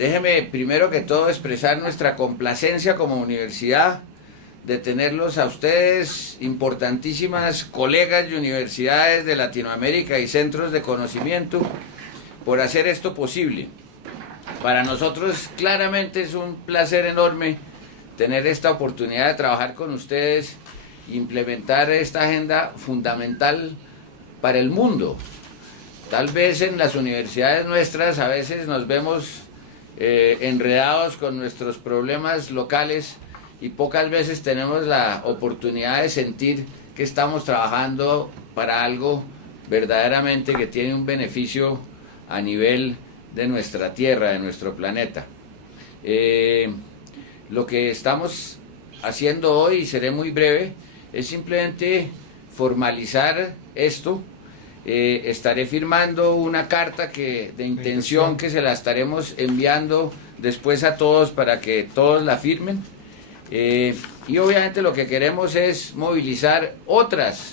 Déjeme primero que todo expresar nuestra complacencia como universidad de tenerlos a ustedes, importantísimas colegas de universidades de Latinoamérica y centros de conocimiento, por hacer esto posible. Para nosotros claramente es un placer enorme tener esta oportunidad de trabajar con ustedes e implementar esta agenda fundamental para el mundo. Tal vez en las universidades nuestras a veces nos vemos enredados con nuestros problemas locales y pocas veces tenemos la oportunidad de sentir que estamos trabajando para algo verdaderamente que tiene un beneficio a nivel de nuestra tierra, de nuestro planeta. Lo que estamos haciendo hoy, y seré muy breve, es simplemente formalizar esto. Estaré firmando una carta de intención que se la estaremos enviando después a todos para que todos la firmen. Y obviamente lo que queremos es movilizar otras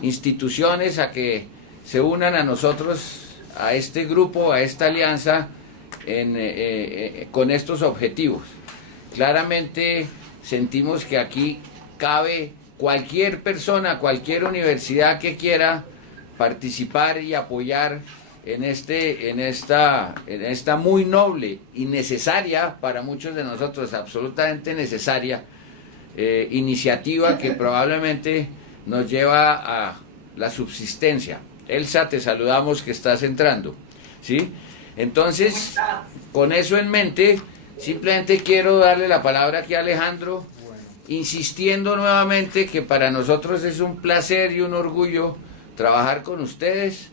instituciones a que se unan a nosotros, a este grupo, a esta alianza con estos objetivos. Claramente sentimos que aquí cabe cualquier persona, cualquier universidad que quiera participar y apoyar en esta muy noble y necesaria para muchos de nosotros, absolutamente necesaria iniciativa que probablemente nos lleva a la subsistencia. Elsa, te saludamos que estás entrando, ¿sí? Entonces, con eso en mente, simplemente quiero darle la palabra aquí a Alejandro, insistiendo nuevamente que para nosotros es un placer y un orgullo trabajar con ustedes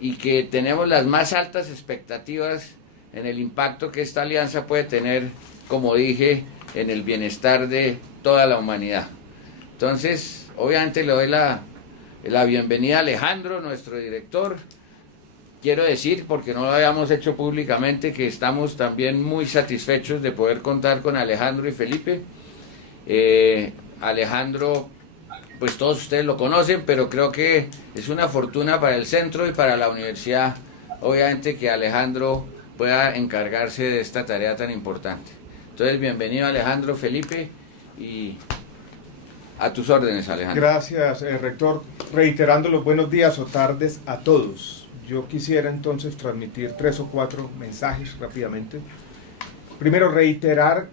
y que tenemos las más altas expectativas en el impacto que esta alianza puede tener, como dije, en el bienestar de toda la humanidad. Entonces, obviamente le doy la bienvenida a Alejandro, nuestro director. Quiero decir, porque no lo habíamos hecho públicamente, que estamos también muy satisfechos de poder contar con Alejandro y Felipe. Alejandro, pues todos ustedes lo conocen, pero creo que es una fortuna para el centro y para la universidad, obviamente, que Alejandro pueda encargarse de esta tarea tan importante. Entonces, bienvenido Alejandro, Felipe, y a tus órdenes, Alejandro. Gracias, rector. Reiterando los buenos días o tardes a todos. Yo quisiera entonces transmitir 3 o 4 mensajes rápidamente. Primero, reiterar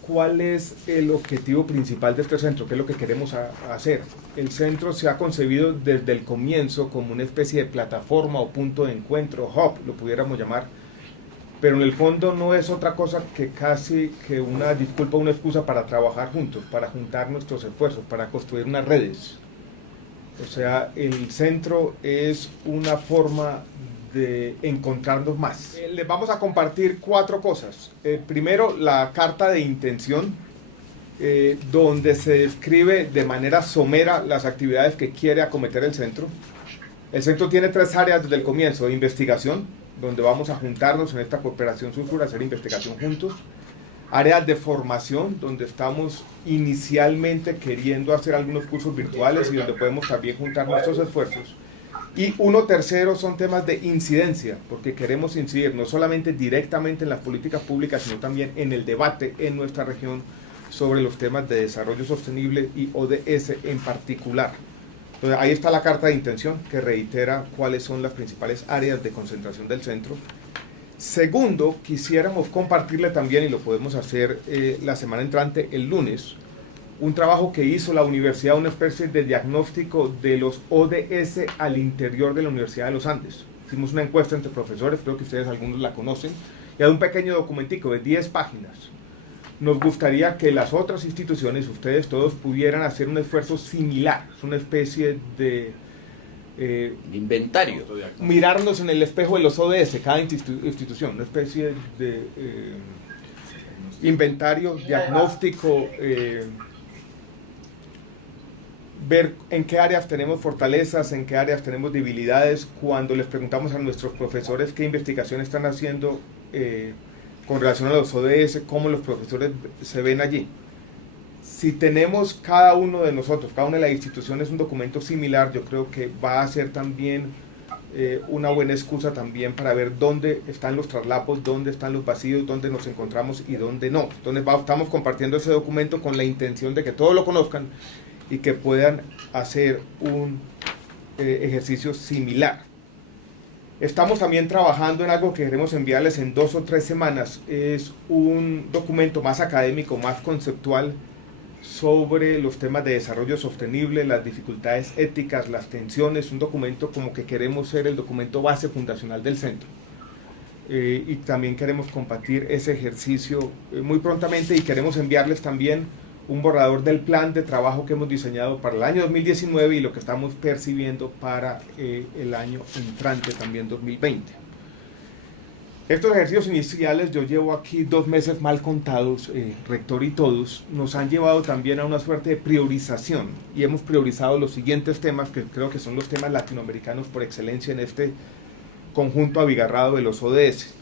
cuál es el objetivo principal de este centro, qué es lo que queremos hacer. El centro se ha concebido desde el comienzo como una especie de plataforma o punto de encuentro, hub, lo pudiéramos llamar, pero en el fondo no es otra cosa que casi que una disculpa, una excusa para trabajar juntos, para juntar nuestros esfuerzos, para construir unas redes. O sea, el centro es una forma de encontrarnos más. Les vamos a compartir 4 cosas. Primero, la carta de intención, donde se describe de manera somera las actividades que quiere acometer el centro. El centro tiene 3 áreas desde el comienzo: investigación, donde vamos a juntarnos en esta cooperación sur a hacer investigación juntos; áreas de formación, donde estamos inicialmente queriendo hacer algunos cursos virtuales y donde podemos también juntar nuestros esfuerzos; y tercero son temas de incidencia, porque queremos incidir no solamente directamente en las políticas públicas, sino también en el debate en nuestra región sobre los temas de desarrollo sostenible y ODS en particular. Entonces, ahí está la carta de intención que reitera cuáles son las principales áreas de concentración del centro. Segundo, quisiéramos compartirle también, y lo podemos hacer la semana entrante, el lunes, un trabajo que hizo la universidad, una especie de diagnóstico de los ODS al interior de la Universidad de los Andes. Hicimos una encuesta entre profesores, creo que ustedes algunos la conocen, y hay un pequeño documentico de 10 páginas. Nos gustaría que las otras instituciones, ustedes todos, pudieran hacer un esfuerzo similar, es una especie de inventario. Mirarnos en el espejo de los ODS, cada institución, una especie de inventario, diagnóstico, ver en qué áreas tenemos fortalezas, en qué áreas tenemos debilidades. Cuando les preguntamos a nuestros profesores qué investigación están haciendo con relación a los ODS, cómo los profesores se ven allí. Si tenemos cada uno de nosotros, cada una de las instituciones, un documento similar, yo creo que va a ser también una buena excusa también para ver dónde están los traslapos, dónde están los vacíos, dónde nos encontramos y dónde no. Entonces estamos compartiendo ese documento con la intención de que todos lo conozcan y que puedan hacer un ejercicio similar. Estamos también trabajando en algo que queremos enviarles en 2 o 3 semanas. Es un documento más académico, más conceptual, sobre los temas de desarrollo sostenible, las dificultades éticas, las tensiones, un documento como que queremos ser el documento base fundacional del centro. Y también queremos compartir ese ejercicio muy prontamente, y queremos enviarles también un borrador del plan de trabajo que hemos diseñado para el año 2019 y lo que estamos percibiendo para el año entrante, también 2020. Estos ejercicios iniciales, yo llevo aquí 2 meses mal contados, rector y todos, nos han llevado también a una suerte de priorización, y hemos priorizado los siguientes temas, que creo que son los temas latinoamericanos por excelencia en este conjunto abigarrado de los ODS.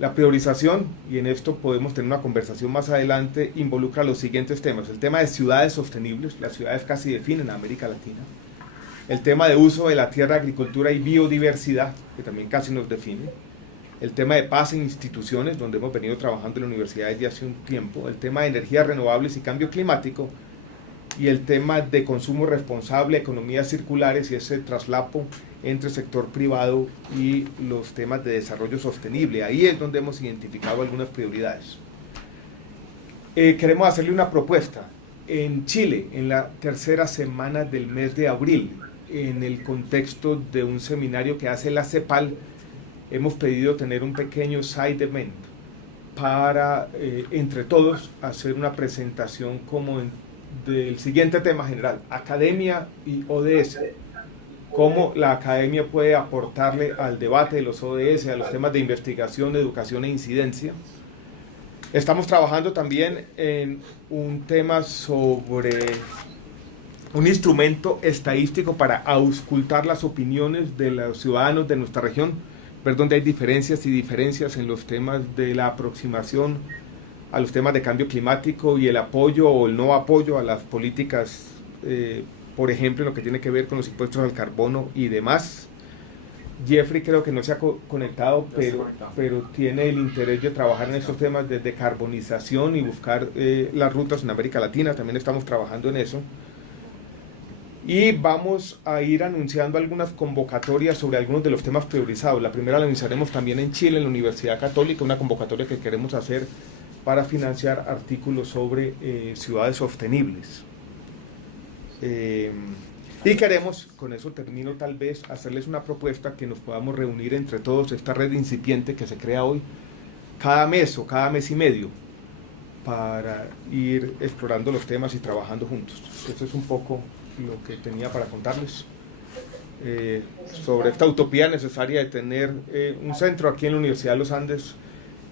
La priorización, y en esto podemos tener una conversación más adelante, involucra los siguientes temas: el tema de ciudades sostenibles, las ciudades casi definen a América Latina; el tema de uso de la tierra, agricultura y biodiversidad, que también casi nos define; el tema de paz en instituciones, donde hemos venido trabajando en la universidad desde hace un tiempo; el tema de energías renovables y cambio climático; y el tema de consumo responsable, economías circulares y ese traslapo entre sector privado y los temas de desarrollo sostenible. Ahí es donde hemos identificado algunas prioridades. Queremos hacerle una propuesta. En Chile, en la 3ª semana del mes de abril, en el contexto de un seminario que hace la CEPAL, hemos pedido tener un pequeño side event para, entre todos, hacer una presentación como del siguiente tema general: academia y ODS. Cómo la academia puede aportarle al debate de los ODS, a los temas de investigación, educación e incidencia. Estamos trabajando también en un tema sobre un instrumento estadístico para auscultar las opiniones de los ciudadanos de nuestra región, ver dónde hay diferencias en los temas de la aproximación a los temas de cambio climático y el apoyo o el no apoyo a las políticas, por ejemplo, en lo que tiene que ver con los impuestos al carbono y demás. Jeffrey creo que no se ha conectado, pero tiene el interés de trabajar en estos temas de decarbonización y buscar las rutas en América Latina. También estamos trabajando en eso. Y vamos a ir anunciando algunas convocatorias sobre algunos de los temas priorizados. La primera la anunciaremos también en Chile, en la Universidad Católica, una convocatoria que queremos hacer para financiar artículos sobre ciudades sostenibles. Y queremos, con eso termino tal vez, hacerles una propuesta que nos podamos reunir entre todos, esta red incipiente que se crea hoy, cada mes o cada mes y medio, para ir explorando los temas y trabajando juntos. Eso es un poco lo que tenía para contarles sobre esta utopía necesaria de tener un centro aquí en la Universidad de los Andes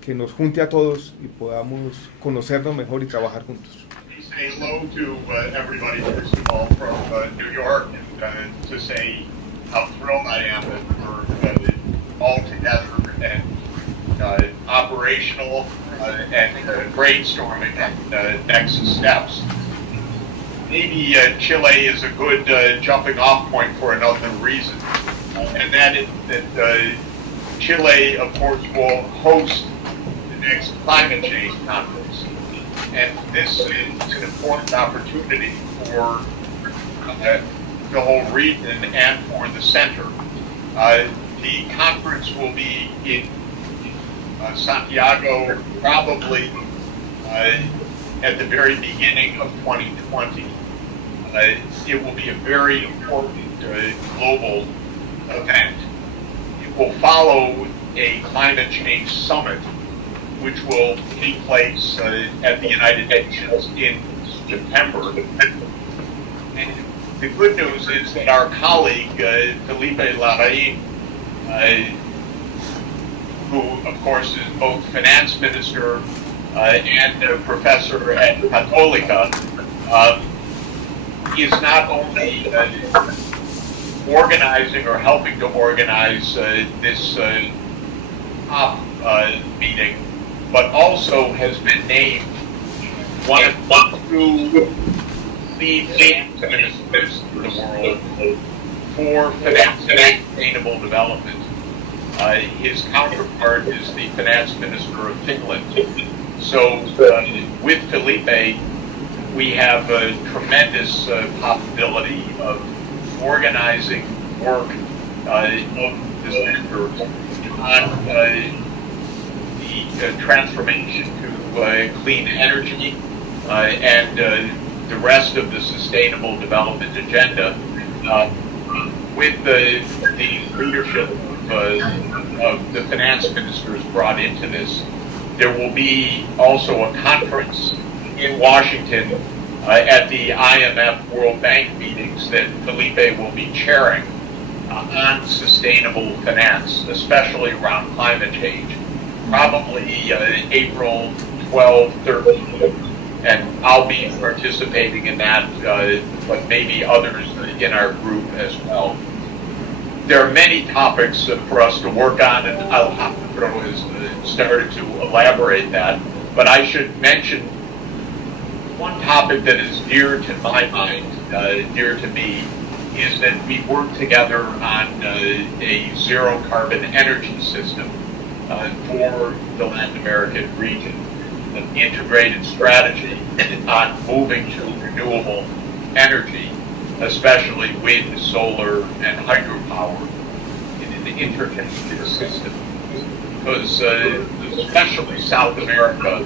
que nos junte a todos y podamos conocernos mejor y trabajar juntos. Say hello to everybody, first of all, from New York, and to say how thrilled I am that we're all together and operational and brainstorming next steps. Maybe Chile is a good jumping off point for another reason, and that is that Chile, of course, will host the next climate change conference. And this is an important opportunity for the whole region and for the center. The conference will be in Santiago probably at the very beginning of 2020. It will be a very important global event. It will follow a climate change summit, which will take place at the United Nations in September. And the good news is that our colleague, Felipe Larraín, who of course is both finance minister and a professor at Católica, is not only organizing or helping to organize this meeting, but also has been named one of the two lead finance ministers in the world for financing sustainable development. His counterpart is the finance minister of Finland. So with Felipe, we have a tremendous possibility of organizing work of the center on the transformation to clean energy and the rest of the sustainable development agenda. With the leadership of the finance ministers brought into this, there will be also a conference in Washington at the IMF World Bank meetings that Felipe will be chairing on sustainable finance, especially around climate change, probably April 12, 13, and I'll be participating in that, but maybe others in our group as well. There are many topics for us to work on, and Alejandro has started to elaborate that, but I should mention one topic that is dear to my mind, dear to me, is that we work together on a zero carbon energy system for the Latin American region, an integrated strategy on moving to renewable energy, especially wind, solar, and hydropower in an interconnected system. Because especially South America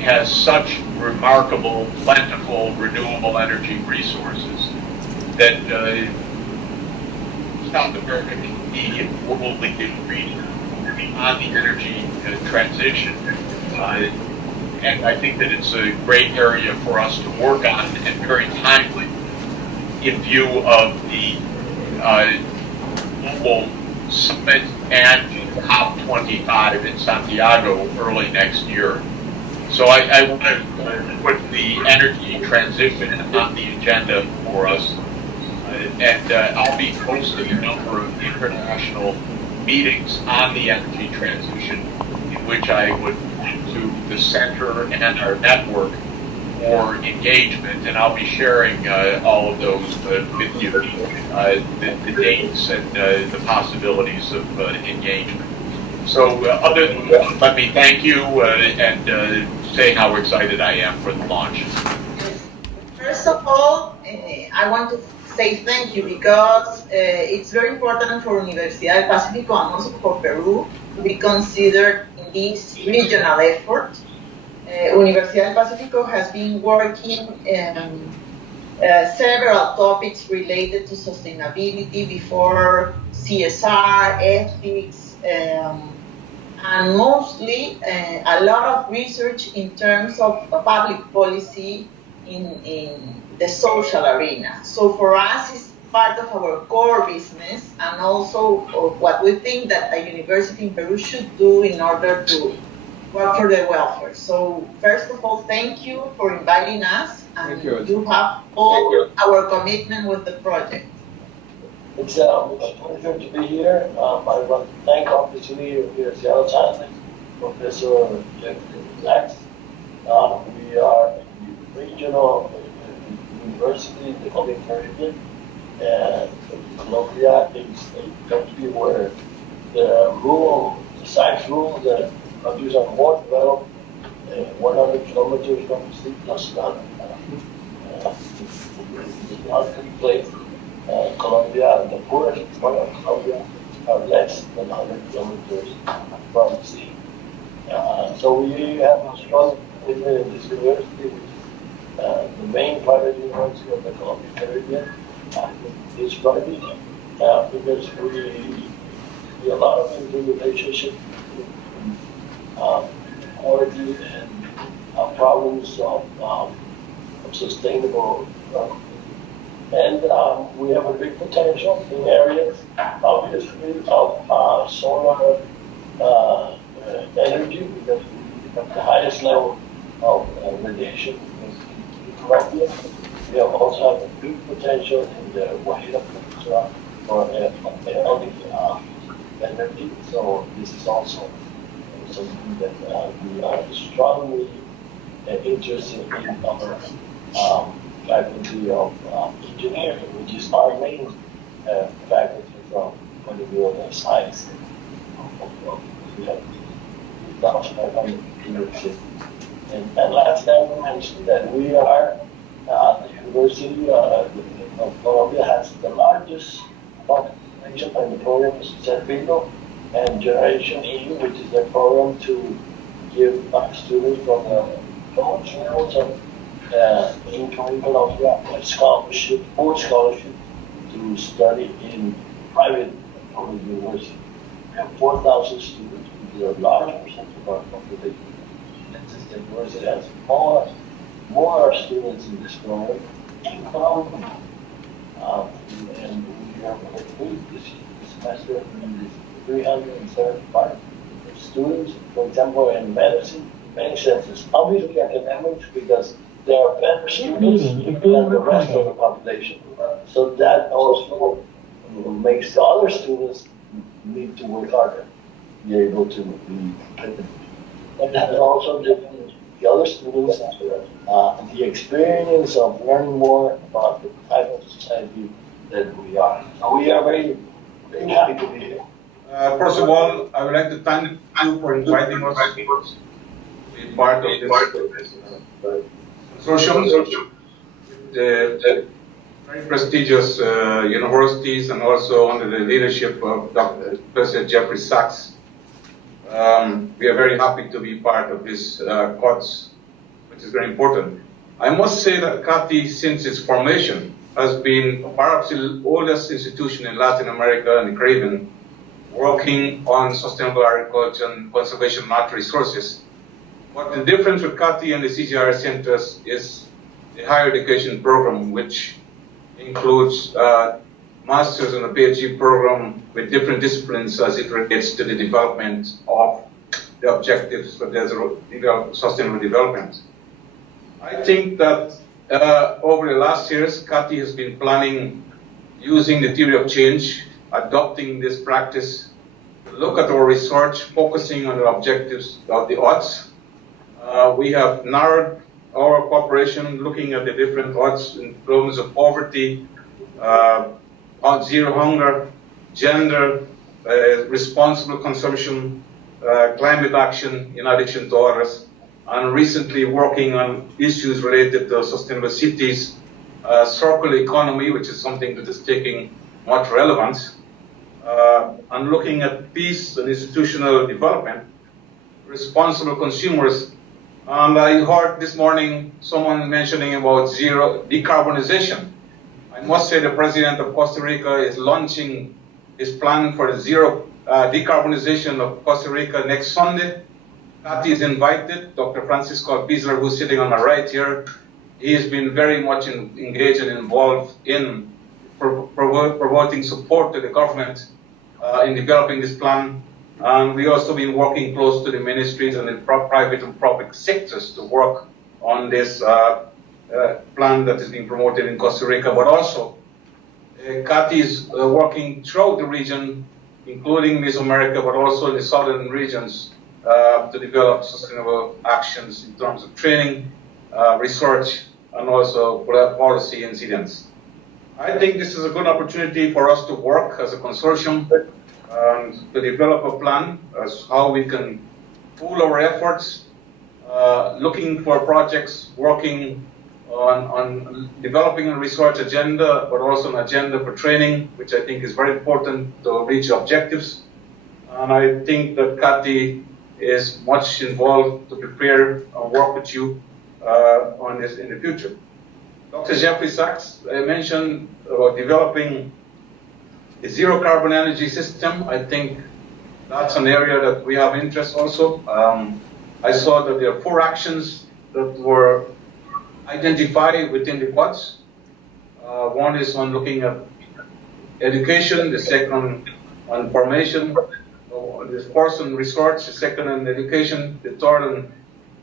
has such remarkable, plentiful, renewable energy resources that South America can be a world leading region on the energy transition. And I think that it's a great area for us to work on, and very timely in view of the global summit and COP25 in Santiago early next year. So I want to put the energy transition on the agenda for us, and I'll be hosting a number of international meetings on the energy transition, in which I would point to the center and our network for engagement, and I'll be sharing all of those with you, the dates and the possibilities of engagement. So other than that, let me thank you and say how excited I am for the launch. First of all, I want to say thank you, because it's very important for Universidad del Pacífico and also for Peru to be considered in this regional effort. Universidad del Pacífico has been working several topics related to sustainability before, CSR, ethics, and mostly a lot of research in terms of public policy in the social arena. So for us, it's part of our core business, and also what we think that a university in Peru should do in order to work for the welfare. So first of all, thank you for inviting us, and you have all our commitment with the project. It's a pleasure to be here. I want to thank obviously Universidad de Chile, Professor Lex. We are a regional university in the Colombian Caribbean, and Colombia is a country where the science rules that countries are more developed, 100 kilometers from the sea plus none. It's not a good place. Colombia, the poorest part of Colombia, are less than 100 kilometers from the sea. So we have a strong commitment in this university, which is the main private university of the Colombian Caribbean. This project, because we see a lot of interrelationship between quality and problems of sustainable development. And we have a big potential in areas, obviously, of solar energy, because we have the highest level of radiation in Colombia. We also have a big potential in the Guajira Peninsula for electric energy. So this is also something that we are strongly interested in our faculty of engineering, which is our main faculty from point of view of science. We have 2,500 leadership. And last time I mentioned that we are, the University of Colombia has the largest population in the program is Cervino and Generation E, which is a program to give our students from the college levels in Colombia a scholarship, full scholarship to study in private public university. We have 4,000 students, which is a large percentage of our population. The university has more students in this program in Colombia. And we are this semester in 375 students, for example, in medicine, many senses. Obviously academics, because they are better students than the rest of the population. So that also makes the other students need to work harder, be able to be competitive. And that also gives the other students the experience of learning more about the type of society that we are. So we are very, very happy to be here. First of all, I would like to thank you for inviting us to be part of this consortium. The very prestigious universities and also under the leadership of Dr. Professor Jeffrey Sachs. We are very happy to be part of this course, which is very important. I must say that CATI, since its formation, has been perhaps the oldest institution in Latin America and the Caribbean working on sustainable agriculture and conservation of natural resources. But the difference with CATI and the CGR centers is the higher education program, which includes master's and a PhD program with different disciplines as it relates to the development of the objectives for sustainable development. I think that over the last years, CATI has been planning using the theory of change, adopting this practice, to look at our research, focusing on the objectives of the odds. We have narrowed our cooperation, looking at the different odds in terms of poverty, zero hunger, gender, responsible consumption, climate action, in addition to others, and recently working on issues related to sustainable cities, circular economy, which is something that is taking much relevance, and looking at peace and institutional development, responsible consumers. And I heard this morning someone mentioning about zero decarbonization. I must say the president of Costa Rica is launching his plan for the zero decarbonization of Costa Rica next Sunday. CATI is invited. Dr. Francisco Alpizar, who's sitting on my right here, he has been very much engaged and involved in promoting support to the government in developing this plan. And we also been working close to the ministries and the private and public sectors to work on this plan that is being promoted in Costa Rica, but also CATI is working throughout the region, including Mesoamerica, but also in the southern regions, to develop sustainable actions in terms of training, research, and also policy incidents. I think this is a good opportunity for us to work as a consortium to develop a plan as how we can pool our efforts, looking for projects, working on developing a research agenda, but also an agenda for training, which I think is very important to reach objectives. And I think that CATI is much involved to prepare and work with you on this in the future. Dr. Jeffrey Sachs mentioned about developing a zero carbon energy system. I think that's an area that we have interest also. I saw that there are 4 actions that were identified within the quads. One is on looking at education, the second on formation, the first on research, the second on education, the third on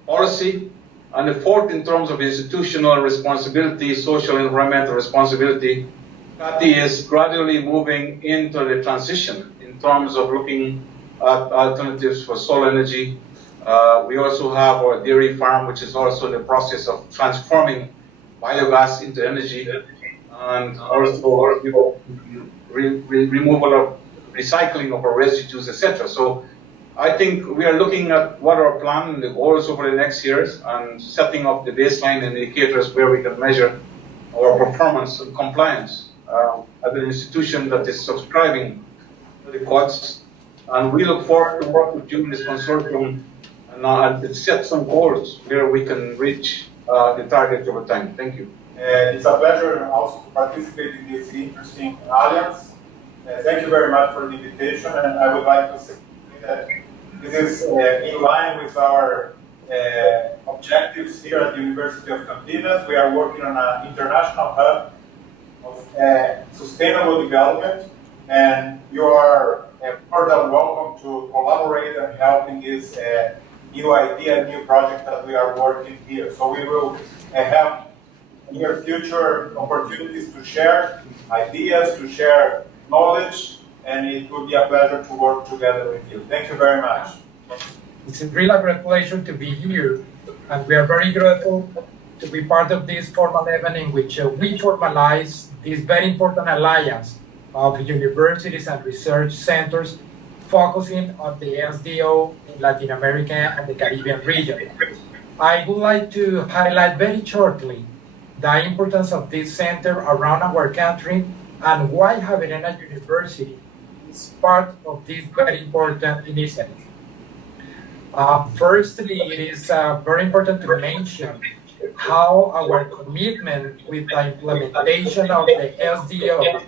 policy, and the fourth in terms of institutional responsibility, social and environmental responsibility. CATI is gradually moving into the transition in terms of looking at alternatives for solar energy. We also have our dairy farm, which is also in the process of transforming biogas into energy. And also removal of recycling of our residues, etc. So I think we are looking at what our plan and the goals over the next years and setting up the baseline and indicators where we can measure our performance and compliance as an institution that is subscribing to the codes. And we look forward to work with you in this consortium and set some goals where we can reach the target over time. Thank you. It's a pleasure also to participate in this interesting alliance. Thank you very much for the invitation, and I would like to say that this is in line with our objectives here at the University of Campinas. We are working on an international hub of sustainable development, and you are more than welcome to collaborate and help in this new idea, new project that we are working here. So we will have near future opportunities to share ideas, to share knowledge, and it will be a pleasure to work together with you. Thank you very much. It's a really great pleasure to be here, and we are very grateful to be part of this formal event in which we formalize this very important alliance of universities and research centers focusing on the SDO in Latin America and the Caribbean region. I would like to highlight very shortly the importance of this center around our country and why Javeriana University is part of this very important initiative. Firstly, it is very important to mention how our commitment with the implementation of the SDO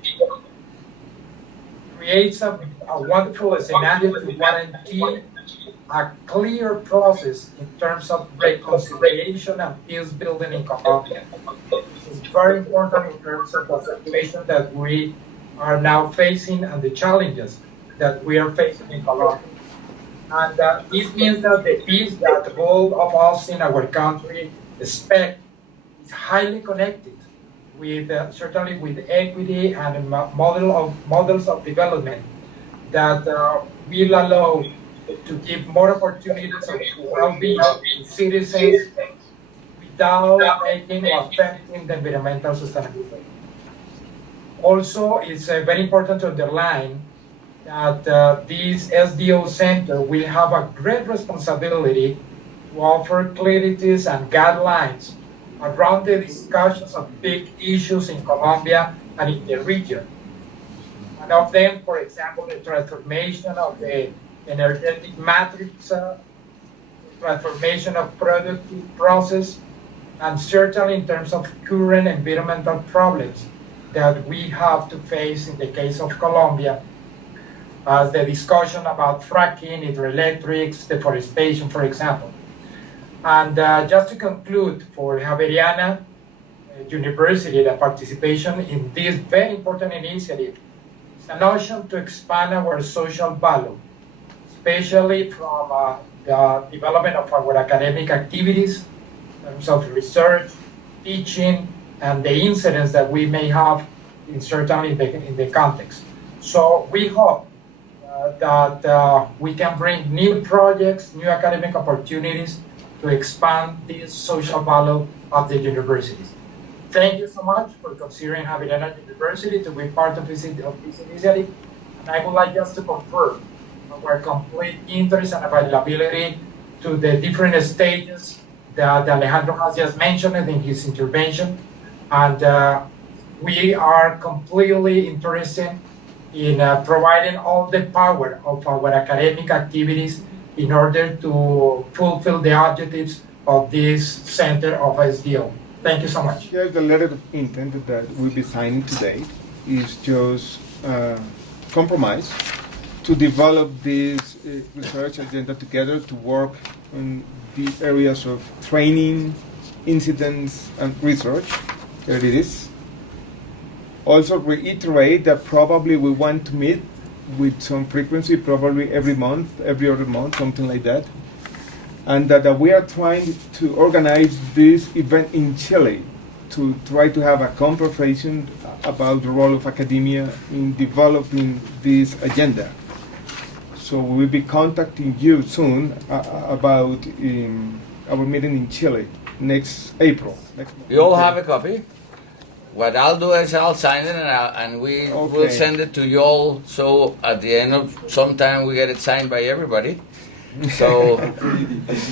creates a wonderful scenario to guarantee a clear process in terms of reconciliation and peace building in Colombia. It's very important in terms of the situation that we are now facing and the challenges that we are facing in Colombia. And this means that the peace that all of us in our country expect is highly connected with certainly with equity and models of development that will allow to give more opportunities of well-being to citizens without making or affecting the environmental sustainability. Also, it's very important to underline that this SDO center will have a great responsibility to offer clarities and guidelines around the discussions of big issues in Colombia and in the region. One of them, for example, the transformation of the energetic matrix, transformation of productive process, and certainly in terms of current environmental problems that we have to face in the case of Colombia, as the discussion about fracking, hydroelectrics, deforestation, for example. And just to conclude, for Javeriana University, the participation in this very important initiative is a notion to expand our social value, especially from the development of our academic activities, in terms of research, teaching, and the incidents that we may have certainly in the context. So we hope that we can bring new projects, new academic opportunities to expand this social value of the universities. Thank you so much for considering Javeriana University to be part of this initiative. And I would like just to confirm our complete interest and availability to the different stages that Alejandro has just mentioned in his intervention. And we are completely interested in providing all the power of our academic activities in order to fulfill the objectives of this center of SDO. Thank you so much. Yes, the letter of intent that we'll be signing today is just compromise to develop this research agenda together to work on the areas of training, incidents, and research. There it is. Also reiterate that probably we want to meet with some frequency, probably every month, every other month, something like that. And that we are trying to organize this event in Chile to try to have a conversation about the role of academia in developing this agenda. So we will be contacting you soon about our meeting in Chile next April. You all have a copy? what I'll do is I'll sign it and we will Okay. send it to you all. So at the end of sometime we get it signed by everybody. So,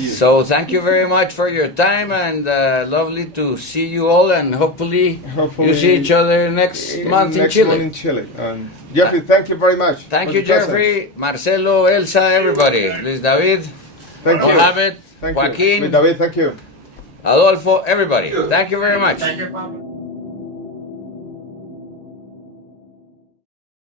so thank you very much for your time and lovely to see you all and hopefully you see each other next month in Chile. Month in Chile. And Jeffrey, thank you very much. Thank for you, the presence. Jeffrey, Marcelo, Elsa, everybody. Luis David, Thank you. Mohamed, Thank you. Joaquin, David, thank you. Adolfo, everybody. Thank you very much. Thank you, Pablo.